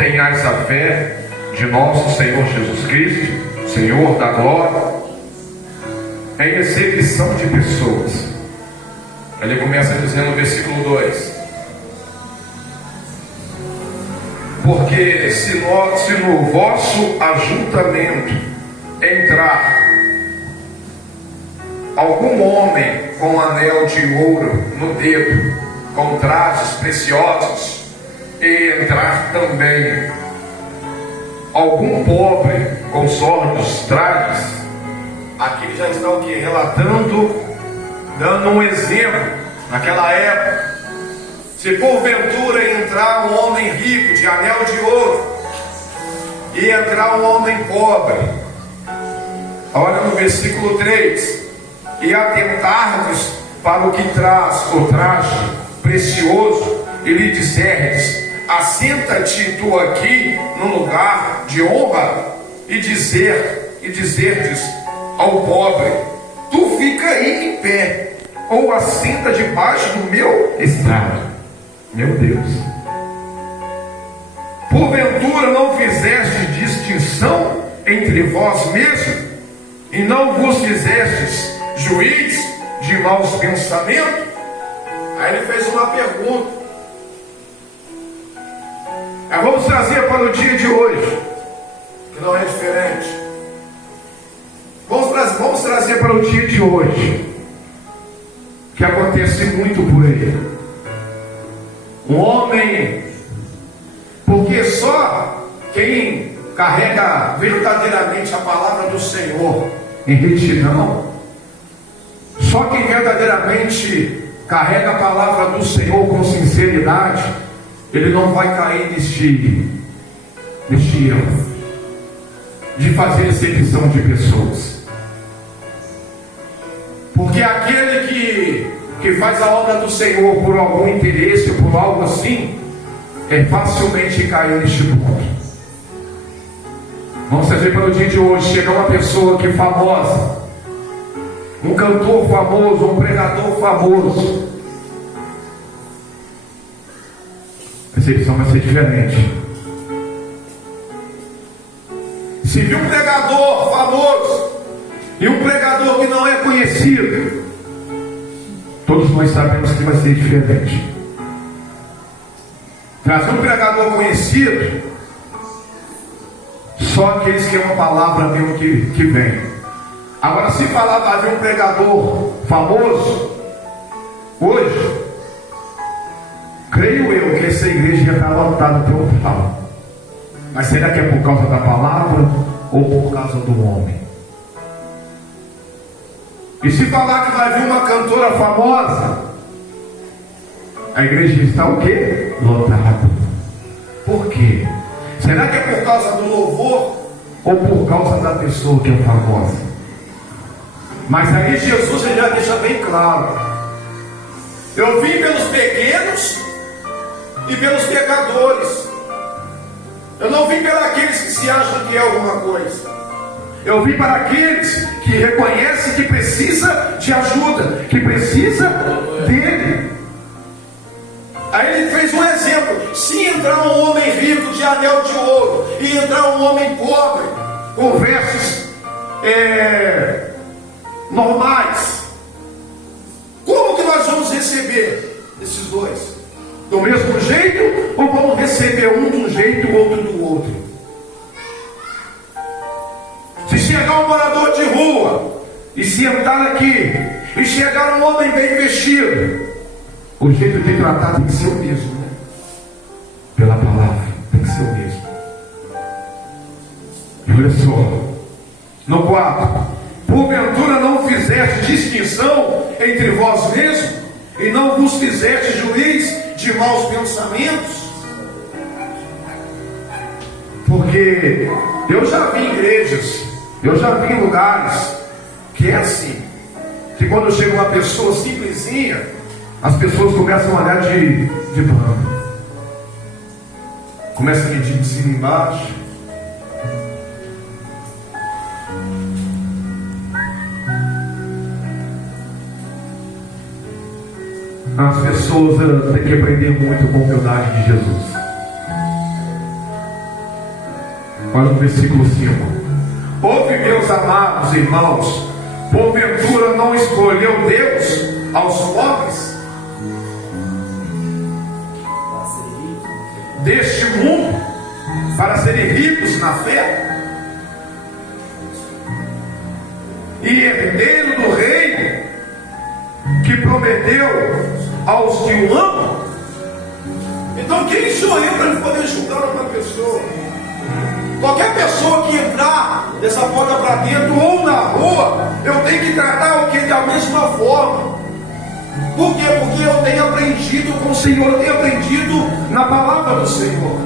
tenhais a fé de nosso Senhor Jesus Cristo, Senhor da glória, em execução de pessoas. Ele começa dizendo no versículo 2: porque se no vosso ajuntamento entrar algum homem com anel de ouro no dedo, com trajes preciosos, e entrar também algum pobre com sordos trajes, aqui ele já está o que? Relatando, dando um exemplo. Naquela época, se porventura entrar um homem rico de anel de ouro e entrar um homem pobre, olha no versículo 3: e atentardes para o que traz o traje precioso, e lhe disserdes: assenta-te tu aqui no lugar de honra, e dizerdes ao pobre: tu fica aí em pé, ou assenta debaixo do meu estrado. Meu Deus, porventura não fizestes distinção entre vós mesmos, e não vos fizestes juiz de maus pensamentos? Aí ele fez uma pergunta. Vamos trazer para o dia de hoje, que não é diferente. Vamos trazer para o dia de hoje, que acontece muito por aí. Um homem, porque só quem carrega verdadeiramente a palavra do Senhor em retidão, só quem verdadeiramente carrega a palavra do Senhor com sinceridade, ele não vai cair neste erro de fazer exceção de pessoas. Porque aquele que faz a obra do Senhor por algum interesse, por algo assim, facilmente cair neste ponto. Vamos trazer para o dia de hoje. Chega uma pessoa que é famosa, um cantor famoso, um pregador famoso, a recepção vai ser diferente. Se viu um pregador famoso e um pregador que não é conhecido, todos nós sabemos que vai ser diferente. Trazer um pregador conhecido, só aqueles que é uma palavra mesmo que vem. Agora, se falar para ver um pregador famoso hoje, creio eu que essa igreja já está lotada total. Mas será que é por causa da palavra ou por causa do homem? E se falar que vai vir uma cantora famosa, a igreja está o quê? Lotada. Por quê? Será que é por causa do louvor ou por causa da pessoa que é famosa? Mas aí Jesus já deixa bem claro: eu vim pelos pequenos e pelos pecadores. Eu não vim para aqueles que se acham que é alguma coisa. Eu vim para aqueles que reconhecem que precisa de ajuda, que precisa dele. Aí ele fez um exemplo: se entrar um homem rico de anel de ouro e entrar um homem pobre com versos normais, como que nós vamos receber esses dois? Do mesmo jeito, ou vamos receber um de um jeito e o outro do outro? Se chegar um morador de rua e sentar aqui, e chegar um homem bem vestido, o jeito de tratar tem que ser o mesmo, né? Pela palavra, tem que ser o mesmo. E olha só, no 4: porventura não fizeste distinção entre vós mesmos, e não vos fizeste juiz de maus pensamentos? Porque eu já vi igrejas, eu já vi lugares que é assim, que quando chega uma pessoa simplesinha, as pessoas começam a olhar de banco, começam a medir de cima e embaixo. As pessoas têm que aprender muito com a humildade de Jesus. Olha no versículo 5. Ouve, meus amados irmãos, porventura não escolheu Deus aos pobres deste mundo para serem ricos na fé e herdeiro do reino que prometeu aos que o amam? Então quem sou eu para poder julgar uma pessoa? Qualquer pessoa que entrar dessa porta para dentro ou na rua, eu tenho que tratar o que da mesma forma. Por quê? Porque eu tenho aprendido com o Senhor, eu tenho aprendido na palavra do Senhor.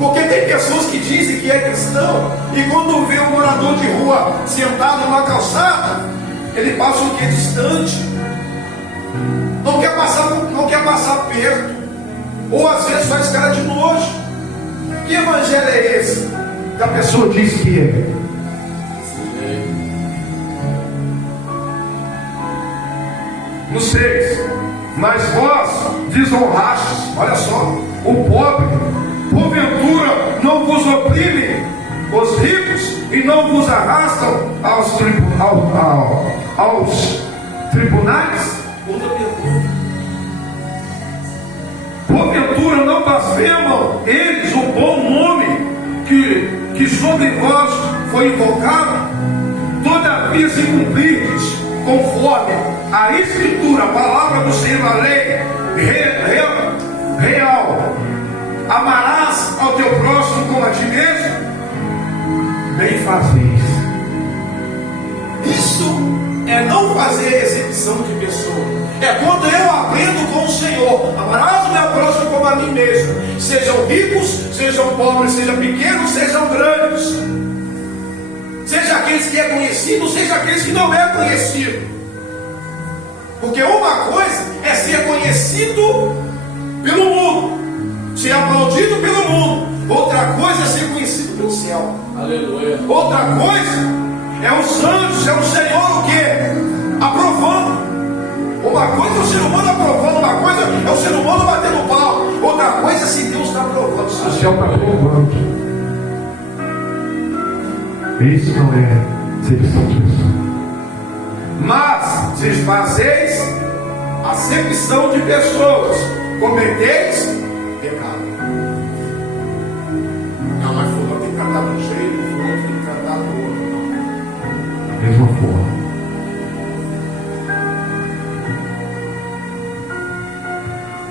Porque tem pessoas que dizem que é cristão e quando vê um morador de rua sentado numa calçada, ele passa um quê? Distante. Não quer passar perto. Ou às vezes faz cara de nojo. Que evangelho é esse? Que a pessoa diz que é. No 6. Mas vós desonrastes, olha só, o pobre, porventura não vos oprimem os ricos e não vos arrastam aos tribunais? Outra pergunta. Porventura não blasfemam eles o bom nome que sobre vós foi invocado? Todavia, se cumprirdes conforme a Escritura, a palavra do Senhor, a lei real, amarás ao teu próximo como a ti mesmo, bem fazeis. Isso é não fazer exibição de pessoa. É quando eu aprendo com o Senhor: amarás o meu próximo como a mim mesmo. Sejam ricos, sejam pobres, sejam pequenos, sejam grandes. Seja aqueles que é conhecido, seja aqueles que não é conhecido. Porque uma coisa é ser conhecido pelo mundo, ser aplaudido pelo mundo. Outra coisa é ser conhecido pelo céu. Aleluia. Outra coisa é os anjos, é o Senhor o quê? Aprovando. Uma coisa é o ser humano aprovando, uma coisa é o ser humano batendo pau. Outra coisa é se Deus está aprovando. O céu está aprovando. Isso não é acepção de pessoa. Mas se fazeis acepção de pessoas, cometeis pecado. Não, mas fulano tem que tratar de um jeito, fulano tem que tratar do outro. Da mesma forma.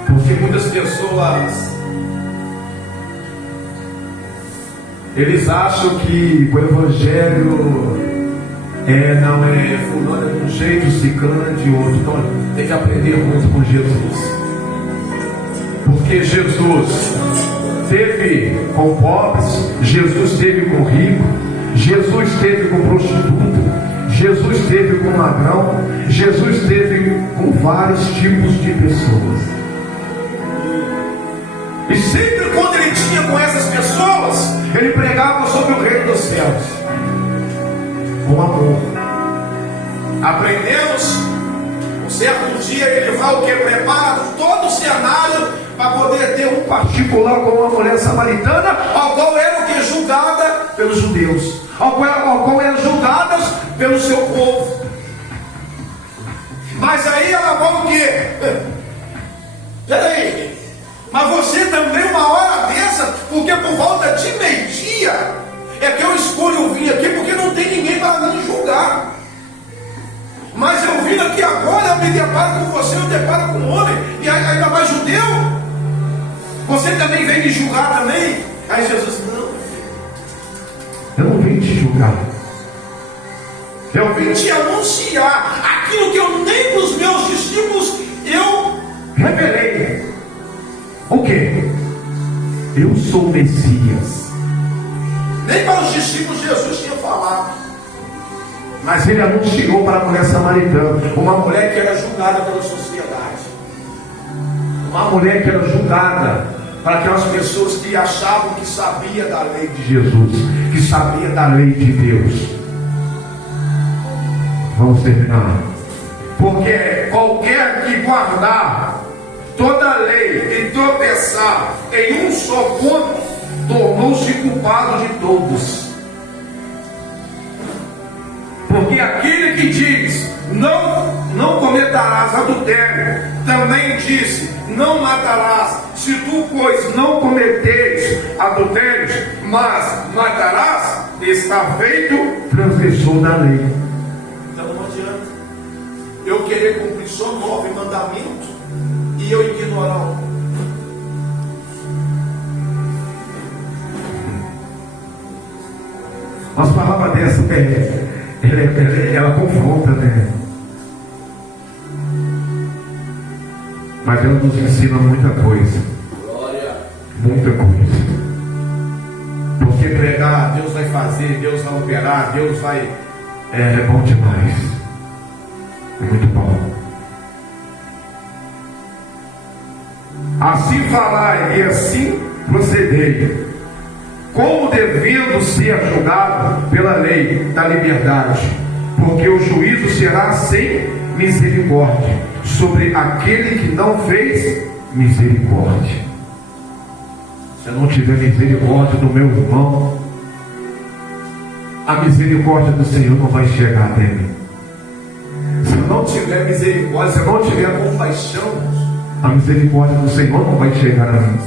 Porque muitas pessoas, eles acham que o evangelho não é fulano de um jeito, ciclano é de outro. Então tem que aprender muito com Jesus. Porque Jesus esteve com pobres, Jesus esteve com rico, Jesus esteve com prostituta, Jesus esteve com ladrão, Jesus esteve com vários tipos de pessoas. E sempre quando ele tinha com essas pessoas, ele pregava sobre o reino dos céus com amor. Aprendemos, um certo dia ele vai o que? Prepara todo o cenário para poder ter um particular com uma mulher samaritana, ao qual era o que? Julgada pelos judeus, ao qual eram julgadas pelo seu povo. Mas aí ela vai o que? Peraí, mas você também uma hora dessa, porque por volta de meio-dia é que eu escolho vir aqui, porque não tem ninguém para me julgar. Mas eu vim aqui agora, eu me deparo com você, eu deparo com um homem, e ainda mais judeu. Você também vem me julgar também? Aí Jesus, não, eu não vim te julgar, eu vim te anunciar aquilo que eu nem para os meus discípulos eu revelei. O que? Eu sou o Messias. Nem para os discípulos Jesus tinha falado. Mas ele anunciou para a mulher samaritana, uma mulher que era julgada pela sociedade, uma mulher que era julgada para aquelas pessoas que achavam que sabia da lei de Jesus, que sabia da lei de Deus. Vamos terminar. Porque qualquer que guardar toda a lei e tropeçar em um só ponto, tornou-se culpado de todos. Porque aquele que diz, não cometerás adultério, também disse, não matarás. Se tu, pois, não cometeres adultérios, mas matarás, está feito transgressor da lei. Então não adianta eu querer cumprir só 9 mandamentos e eu ignorar um. As palavras dessa, ela confronta, né? Mas ela nos ensina muita coisa. Glória. Muita coisa. Porque pregar, Deus vai fazer, Deus vai operar, Deus vai... É bom demais. É muito bom. Assim falai e assim procedei, como devendo ser julgado pela lei da liberdade, porque o juízo será sem misericórdia sobre aquele que não fez misericórdia. Se eu não tiver misericórdia do meu irmão, a misericórdia do Senhor não vai chegar até mim. Se eu não tiver misericórdia, se eu não tiver compaixão, a misericórdia do Senhor não vai chegar a mim.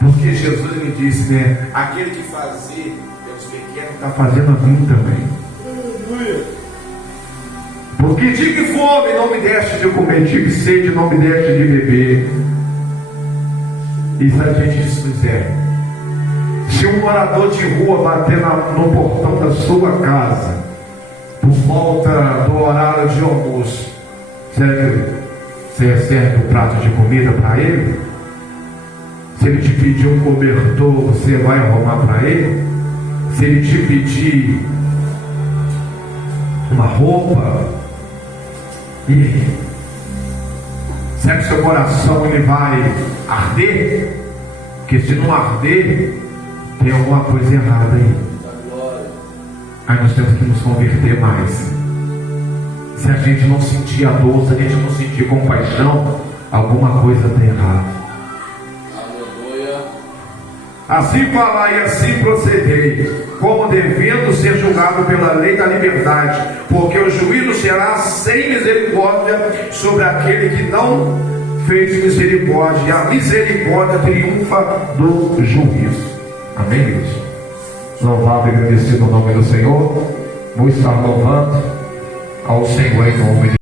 Porque Jesus me disse, né? Aquele que fazer pelos pequenos Está fazendo a mim também. Porque tive fome, não me deste de comer, tive sede, não me deste de beber. E se a gente disfizer, se um morador de rua bater no portão da sua casa, por volta do horário de almoço, você serve um prato de comida para ele? Se ele te pedir um cobertor, você vai arrumar para ele? Se ele te pedir uma roupa, e será que seu coração ele vai arder? Porque se não arder, tem alguma coisa errada aí. Aí nós temos que nos converter mais. Se a gente não sentir a dor, se a gente não sentir compaixão, alguma coisa tem errado. Assim falai e assim procedei, como devendo ser julgado pela lei da liberdade, porque o juízo será sem misericórdia sobre aquele que não fez misericórdia, e a misericórdia triunfa do juízo. Amém, igreja? Louvado e agradecido o nome do Senhor. Vou estar louvando ao Senhor em nome de